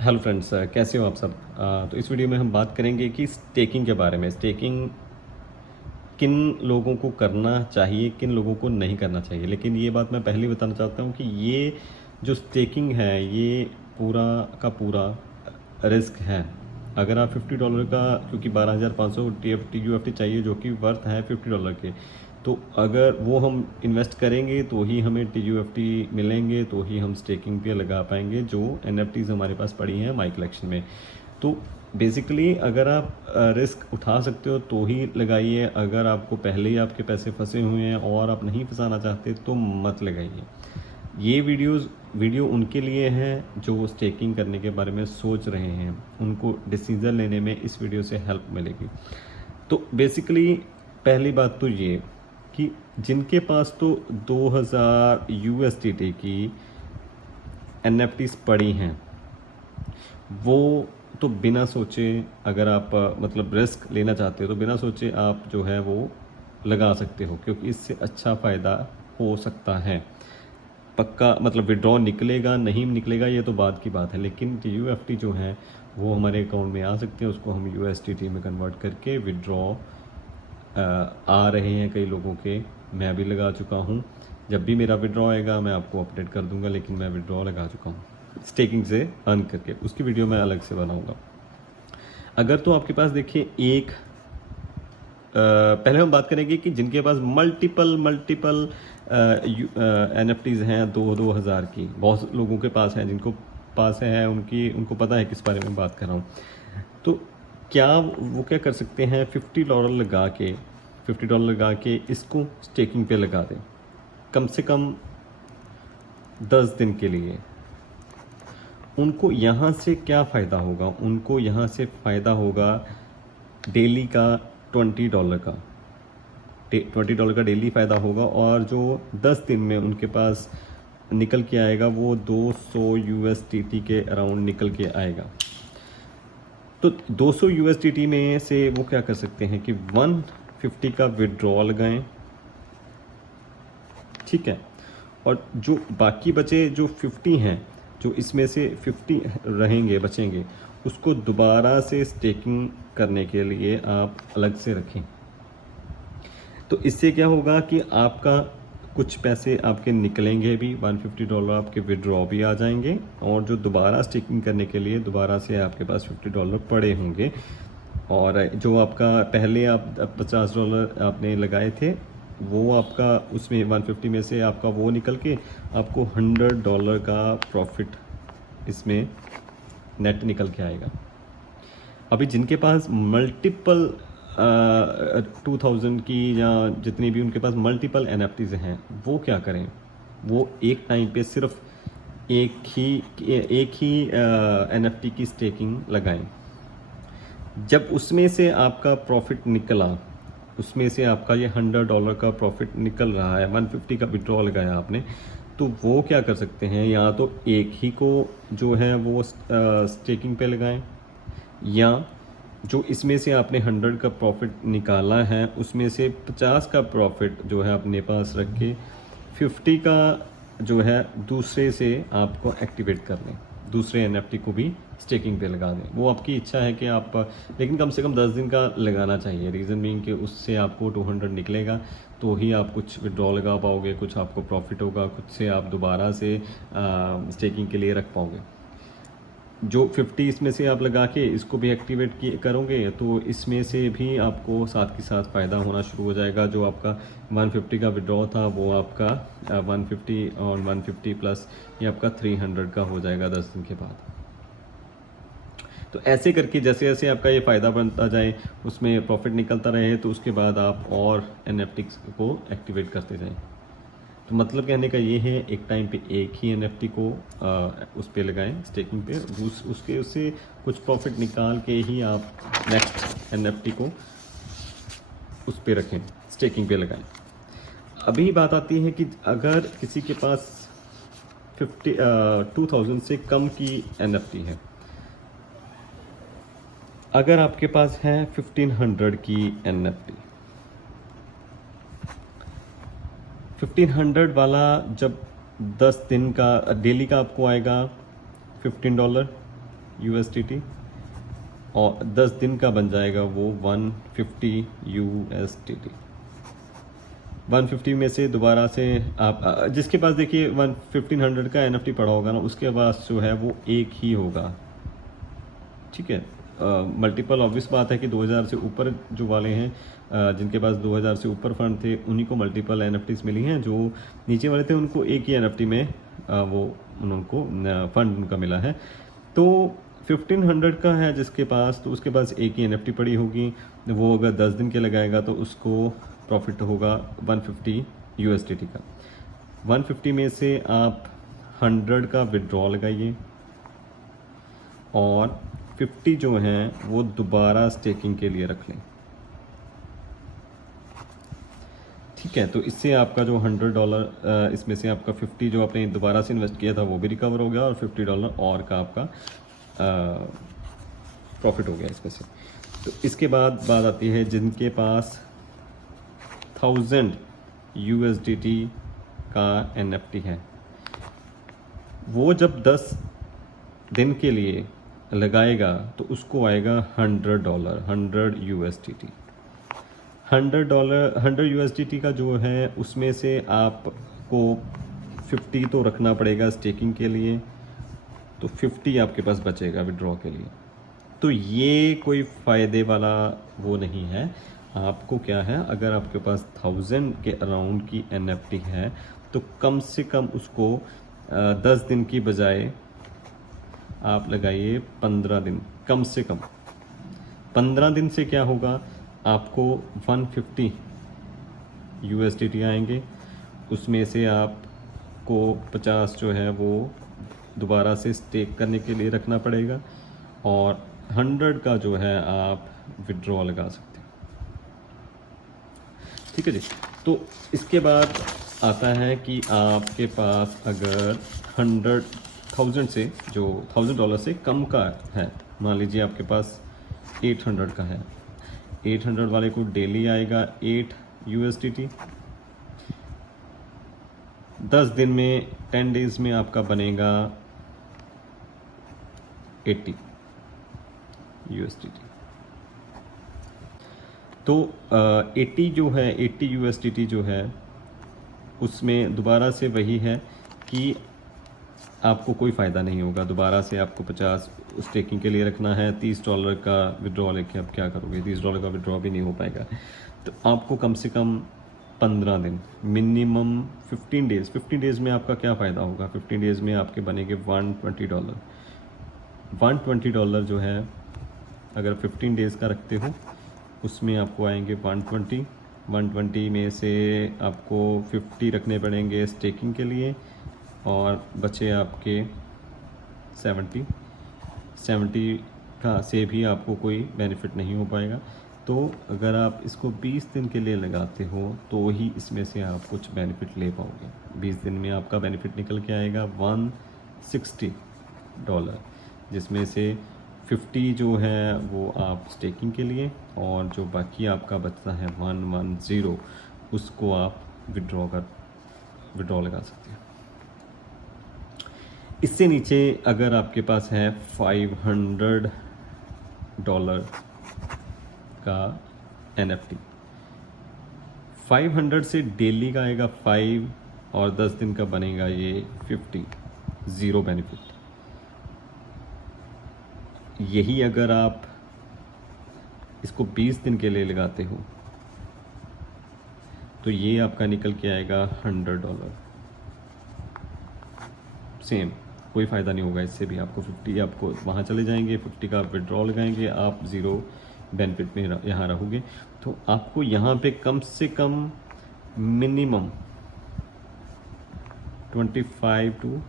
Hello friends, कैसे हो आप सब। तो इस वीडियो में हम बात करेंगे कि स्टेकिंग के बारे में। स्टेकिंग किन लोगों को करना चाहिए, किन लोगों को नहीं करना चाहिए। लेकिन ये बात मैं पहले ही बताना चाहता हूँ कि ये जो स्टेकिंग है ये पूरा का पूरा रिस्क है। अगर आप $50 का, क्योंकि 12,500 TUFT चाहिए जो कि वर्थ है $50 के, तो अगर वो हम इन्वेस्ट करेंगे तो ही हमें TUFT मिलेंगे, तो ही हम स्टेकिंग पे लगा पाएंगे जो NFTs हमारे पास पड़ी हैं माई कलेक्शन में। तो बेसिकली अगर आप रिस्क उठा सकते हो तो ही लगाइए। अगर आपको पहले ही आपके पैसे फंसे हुए हैं और आप नहीं फंसाना चाहते तो मत लगाइए। ये वीडियो उनके लिए हैं जो स्टेकिंग करने के बारे में सोच रहे हैं, उनको डिसीज़न लेने में इस वीडियो से हेल्प मिलेगी। तो बेसिकली पहली बात तो ये कि जिनके पास तो 2000 USDT की NFTs पड़ी हैं वो तो बिना सोचे, अगर आप मतलब रिस्क लेना चाहते हो तो बिना सोचे आप जो है वो लगा सकते हो, क्योंकि इससे अच्छा फ़ायदा हो सकता है। पक्का मतलब विड्रॉ निकलेगा नहीं निकलेगा ये तो बाद की बात है, लेकिन TUFT जो है वो हमारे अकाउंट में आ सकते हैं। उसको हम USDT में कन्वर्ट करके विड्रॉ आ रहे हैं कई लोगों के। मैं भी लगा चुका हूँ। जब भी मेरा विड्रॉ आएगा मैं आपको अपडेट कर दूंगा, लेकिन मैं विड्रॉ लगा चुका हूँ स्टेकिंग से अर्न करके। उसकी वीडियो मैं अलग से बनाऊंगा। अगर तो आपके पास देखिए एक पहले हम बात करेंगे कि जिनके पास मल्टीपल NFTs हैं 2-2 हज़ार की। बहुत लोगों के पास हैं, जिनको पास है उनको पता है किस बारे में बात कर रहा हूँ। तो क्या वो क्या कर सकते हैं, $50 लगा के इसको स्टेकिंग पे लगा दें कम से कम 10 दिन के लिए। उनको यहाँ से क्या फ़ायदा होगा? उनको यहाँ से फ़ायदा होगा डेली का $20 का $20 का डेली फ़ायदा होगा। और जो 10 दिन में उनके पास निकल के आएगा वो 200 USDT के अराउंड निकल के आएगा। तो 200 USDT में से वो क्या कर सकते हैं कि 150 का विड्रॉ लगाएं, ठीक है। और जो बाकी बचे जो 50 हैं, जो इसमें से 50 रहेंगे बचेंगे, उसको दोबारा से स्टेकिंग करने के लिए आप अलग से रखें। तो इससे क्या होगा कि आपका कुछ पैसे आपके निकलेंगे भी, $150 आपके विड्रॉ भी आ जाएंगे, और जो दोबारा स्टेकिंग करने के लिए दोबारा से आपके पास $50 पड़े होंगे। और जो आपका पहले आप $50 आपने लगाए थे वो आपका उसमें 150 में से आपका वो निकल के आपको $100 का प्रॉफिट इसमें नेट निकल के आएगा। अभी जिनके पास मल्टीपल 2000 की या जितनी भी उनके पास मल्टीपल NFTs हैं वो क्या करें? वो एक टाइम पे सिर्फ एक ही NFT की स्टेकिंग लगाएं। जब उसमें से आपका प्रॉफिट निकला, उसमें से आपका ये $100 का प्रॉफिट निकल रहा है, 150 का विड्रॉ लगाया आपने, तो वो क्या कर सकते हैं, या तो एक ही को जो है वो स्टेकिंग पे लगाएं, या जो इसमें से आपने 100 का प्रॉफिट निकाला है उसमें से 50 का प्रॉफिट जो है अपने पास रख के 50 का जो है दूसरे से आपको एक्टिवेट कर लें, दूसरे NFT को भी स्टेकिंग पे लगा दें। वो आपकी इच्छा है कि आप, लेकिन कम से कम 10 दिन का लगाना चाहिए। रीज़न बीइंग कि उससे आपको 200 निकलेगा तो ही आप कुछ विड्रॉ लगा पाओगे, कुछ आपको प्रॉफिट होगा, कुछ से आप दोबारा से स्टेकिंग के लिए रख पाओगे। जो 50 इसमें से आप लगा के इसको भी एक्टिवेट करोगे तो इसमें से भी आपको साथ के साथ फ़ायदा होना शुरू हो जाएगा। जो आपका 150 का विड्रॉ था वो आपका 150 और 150 प्लस ये आपका 300 का हो जाएगा 10 दिन के बाद। तो ऐसे करके जैसे जैसे आपका ये फ़ायदा बनता जाए, उसमें प्रॉफिट निकलता रहे, तो उसके बाद आप और NFTs को एक्टिवेट करते जाएं। तो मतलब कहने का ये है, एक टाइम पे एक ही NFT को उस पे लगाएं स्टेकिंग पे, उससे कुछ प्रॉफिट निकाल के ही आप नेक्स्ट NFT को उस पे रखें, स्टेकिंग पे लगाएं। अभी बात आती है कि अगर किसी के पास 2000 से कम की NFT है, अगर आपके पास है 1500 की NFT, 1500 वाला जब 10 दिन का डेली का आपको आएगा $15, USDT और 10 दिन का बन जाएगा वो 150 USDT। 150 में से दोबारा से आप जिसके पास देखिए 1500 का NFT पड़ा होगा ना, उसके पास जो है वो एक ही होगा, ठीक है। मल्टीपल ऑब्वियस बात है कि 2000 से ऊपर जो वाले हैं, जिनके पास 2000 से ऊपर फंड थे उन्हीं को मल्टीपल NFTs मिली हैं। जो नीचे वाले थे उनको एक ही NFT में वो उनको फंड उनका मिला है। तो 1500 का है जिसके पास, तो उसके पास एक ही NFT पड़ी होगी। वो अगर 10 दिन के लगाएगा तो उसको प्रॉफिट होगा 150 USDT का। 150 में से आप 100 का विड्रॉ लगाइए और 50 जो हैं वो दोबारा स्टेकिंग के लिए रख लें, ठीक है। तो इससे आपका जो $100 इसमें से आपका 50 जो आपने दोबारा से इन्वेस्ट किया था वो भी रिकवर हो गया और $50 और का आपका प्रॉफिट हो गया इसमें से। तो इसके बाद बात आती है जिनके पास 1000 USDT का NFT है, वो जब 10 दिन के लिए लगाएगा तो उसको आएगा $100 100 USDT। $100 USDT का जो है उसमें से आपको 50 तो रखना पड़ेगा स्टेकिंग के लिए, तो 50 आपके पास बचेगा विड्रॉ के लिए। तो ये कोई फ़ायदे वाला वो नहीं है। आपको क्या है, अगर आपके पास 1000 के अराउंड की NFT है तो कम से कम उसको 10 दिन की बजाय आप लगाइए 15 दिन, कम से कम 15 दिन से क्या होगा, आपको 150 USDT आएंगे। उसमें से आपको 50 जो है वो दोबारा से स्टेक करने के लिए रखना पड़ेगा और 100 का जो है आप विड्रॉ लगा सकते हैं, ठीक है जी। तो इसके बाद आता है कि आपके पास अगर 1000 से जो $1000 से कम का है, मान लीजिए आपके पास 800 का है, 800 वाले को डेली आएगा 8 USDT। 10 दिन में 10 डेज में आपका बनेगा 80 USDT। तो 80 जो है 80 USDT जो है उसमें दोबारा से वही है कि आपको कोई फ़ायदा नहीं होगा। दोबारा से आपको 50 स्टेकिंग के लिए रखना है, $30 का विड्रॉ लेके आप क्या करोगे, $30 का विड्रॉ भी नहीं हो पाएगा। तो आपको कम से कम 15 दिन, मिनिमम 15 डेज़, 15 डेज़ में आपका क्या फ़ायदा होगा, 15 डेज़ में आपके बनेंगे $120। $120 जो है अगर 15 डेज़ का रखते हो उसमें आपको आएंगे 120 में से आपको 50 रखने पड़ेंगे स्टेकिंग के लिए और बचे आपके 70 का से भी आपको कोई बेनिफिट नहीं हो पाएगा। तो अगर आप इसको 20 दिन के लिए लगाते हो तो ही इसमें से आप कुछ बेनिफिट ले पाओगे। 20 दिन में आपका बेनिफिट निकल के आएगा $160, जिसमें से 50 जो है वो आप स्टेकिंग के लिए और जो बाकी आपका बचता है 110 उसको आप विड्रॉ लगा सकते हैं। इससे नीचे अगर आपके पास है $500 का NFT, 500 से डेली का आएगा 5 और 10 दिन का बनेगा ये 50, ज़ीरो बेनिफिट। यही अगर आप इसको 20 दिन के लिए लगाते हो तो ये आपका निकल के आएगा $100। सेम, कोई फ़ायदा नहीं होगा इससे भी। आपको 50 आपको वहाँ चले जाएंगे, 50 का आप विड्रॉ लगाएंगे, आप ज़ीरो बेनिफिट में यहाँ रहोगे। तो आपको यहाँ पे कम से कम मिनिमम 25 to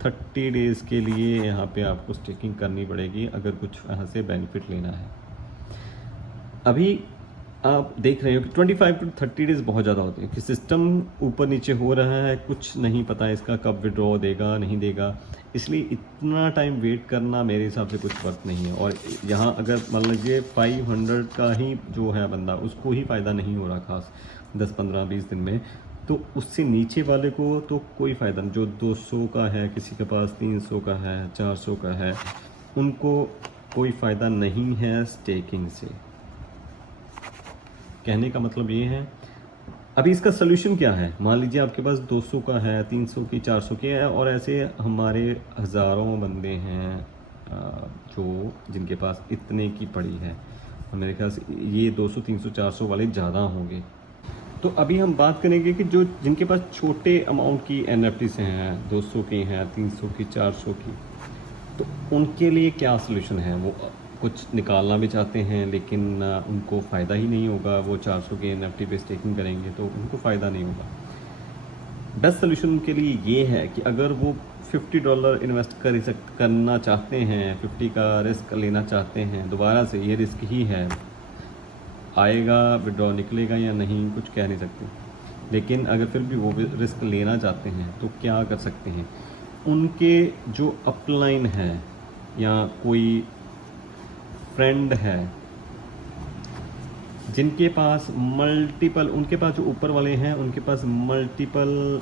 30 डेज़ के लिए यहाँ पे आपको स्टेकिंग करनी पड़ेगी अगर कुछ यहाँ से बेनिफिट लेना है। अभी आप देख रहे हो कि 25 to 30 डेज़ बहुत ज़्यादा होते हैं कि सिस्टम ऊपर नीचे हो रहा है, कुछ नहीं पता इसका कब विड्रॉ देगा नहीं देगा, इसलिए इतना टाइम वेट करना मेरे हिसाब से कुछ वर्थ नहीं है। और यहाँ अगर मान लीजिए 500 का ही जो है बंदा, उसको ही फ़ायदा नहीं हो रहा खास 10, 15, 20 दिन में, तो उससे नीचे वाले को तो कोई फ़ायदा नहीं। जो 200 का है, किसी के पास 300 का है, 400 का है, उनको कोई फ़ायदा नहीं है स्टेकिंग से। कहने का मतलब ये है, अभी इसका सोल्यूशन क्या है? मान लीजिए आपके पास 200 का है, 300 की, 400 की है, और ऐसे हमारे हज़ारों बंदे हैं जो जिनके पास इतने की पड़ी है। मेरे ख्याल से ये 200, 300, 400 वाले ज़्यादा होंगे। तो अभी हम बात करेंगे कि जो जिनके पास छोटे अमाउंट की NFTs हैं, 200 की हैं, 300 की, 400 की, तो उनके लिए क्या सलूशन है? वो कुछ निकालना भी चाहते हैं लेकिन उनको फ़ायदा ही नहीं होगा। वो 400 के NFT पे स्टेकिंग करेंगे तो उनको फ़ायदा नहीं होगा। बेस्ट सोल्यूशन उनके लिए ये है कि अगर वो $50 इन्वेस्ट करना चाहते हैं, 50 का रिस्क लेना चाहते हैं, दोबारा से ये रिस्क ही है, आएगा विड्रॉ निकलेगा या नहीं कुछ कह नहीं सकते, लेकिन अगर फिर भी वो रिस्क लेना चाहते हैं तो क्या कर सकते हैं? उनके जो अपलाइन है या कोई फ्रेंड है जिनके पास मल्टीपल, उनके पास जो ऊपर वाले हैं उनके पास मल्टीपल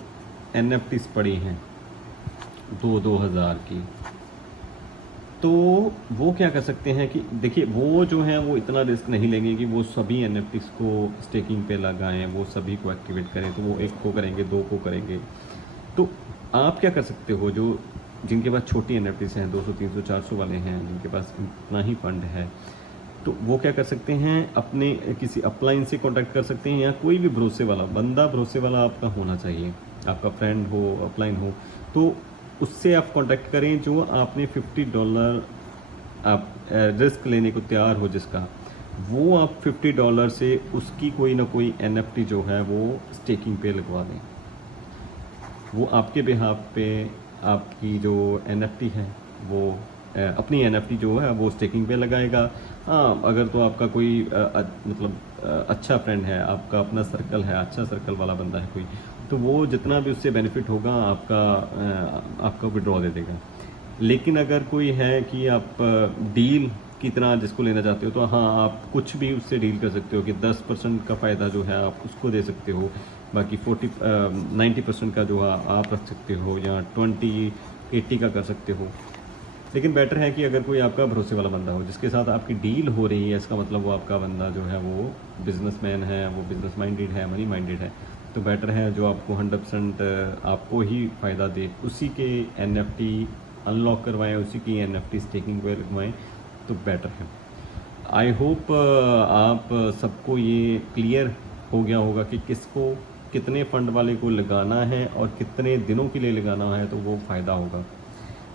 NFTs पड़ी हैं 2,000 की, तो वो क्या कर सकते हैं कि देखिए वो जो है वो इतना रिस्क नहीं लेंगे कि वो सभी NFTs को स्टेकिंग पे लगाएं, वो सभी को एक्टिवेट करें। तो वो 1 को करेंगे, 2 को करेंगे। तो आप क्या कर सकते हो, जो जिनके पास छोटी NFTs हैं, 200, 300, 400 वाले हैं, जिनके पास इतना ही फंड है, तो वो क्या कर सकते हैं, अपने किसी अपलाइन से कांटेक्ट कर सकते हैं, या कोई भी भरोसे वाला बंदा, भरोसे वाला आपका होना चाहिए, आपका फ्रेंड हो, अपलाइन हो, तो उससे आप कांटेक्ट करें जो आपने $50 आप रिस्क लेने को तैयार हो जिसका, वो आप $50 से उसकी कोई ना कोई NFT जो है वो स्टेकिंग पे लगवा दें। वो आपके बिहाफ पे आपकी जो NFT है वो अपनी NFT जो है वो स्टेकिंग पे लगाएगा। हाँ, अगर तो आपका कोई मतलब अच्छा फ्रेंड है, आपका अपना सर्कल है, अच्छा सर्कल वाला बंदा है कोई, तो वो जितना भी उससे बेनिफिट होगा आपका विड्रॉ दे देगा। लेकिन अगर कोई है कि आप डील की तरह जिसको लेना चाहते हो, तो हाँ, आप कुछ भी उससे डील कर सकते हो कि 10% का फ़ायदा जो है आप उसको दे सकते हो, बाकी 90% का जो है आप रख सकते हो, या 20-80 का कर सकते हो। लेकिन बेटर है कि अगर कोई आपका भरोसे वाला बंदा हो जिसके साथ आपकी डील हो रही है, इसका मतलब वो आपका बंदा जो है वो बिजनेसमैन है, वो बिजनेस माइंडेड है, मनी माइंडेड है, तो बेटर है जो आपको 100% आपको ही फ़ायदा दे, उसी के NFT अनलॉक करवाएं, उसी की NFT स्टेकिंग पे लगवाएं, तो बेटर है। आई होप आप सबको ये क्लियर हो गया होगा कि किसको कितने फ़ंड वाले को लगाना है और कितने दिनों के लिए लगाना है, तो वो फ़ायदा होगा।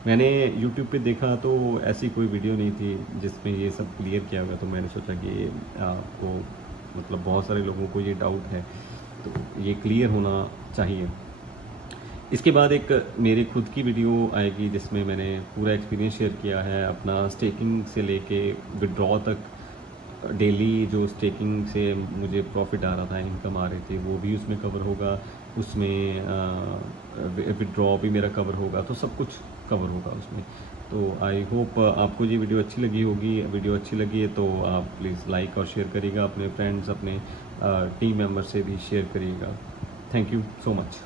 मैंने YouTube पे देखा तो ऐसी कोई वीडियो नहीं थी जिसमें ये सब क्लियर किया हुआ, तो मैंने सोचा कि आपको मतलब बहुत सारे लोगों को ये डाउट है, तो ये क्लियर होना चाहिए। इसके बाद एक मेरी खुद की वीडियो आएगी जिसमें मैंने पूरा एक्सपीरियंस शेयर किया है अपना, स्टेकिंग से लेके विड्रॉ तक। डेली जो स्टेकिंग से मुझे प्रॉफिट आ रहा था, इनकम आ रही थी, वो भी उसमें कवर होगा, उसमें विड्रॉ भी मेरा कवर होगा, तो सब कुछ कवर होगा उसमें। तो आई होप आपको ये वीडियो अच्छी लगी होगी। वीडियो अच्छी लगी है तो आप प्लीज़ लाइक और शेयर करिएगा, अपने फ्रेंड्स, अपने टीम मेंबर से भी शेयर करिएगा। Thank you so much.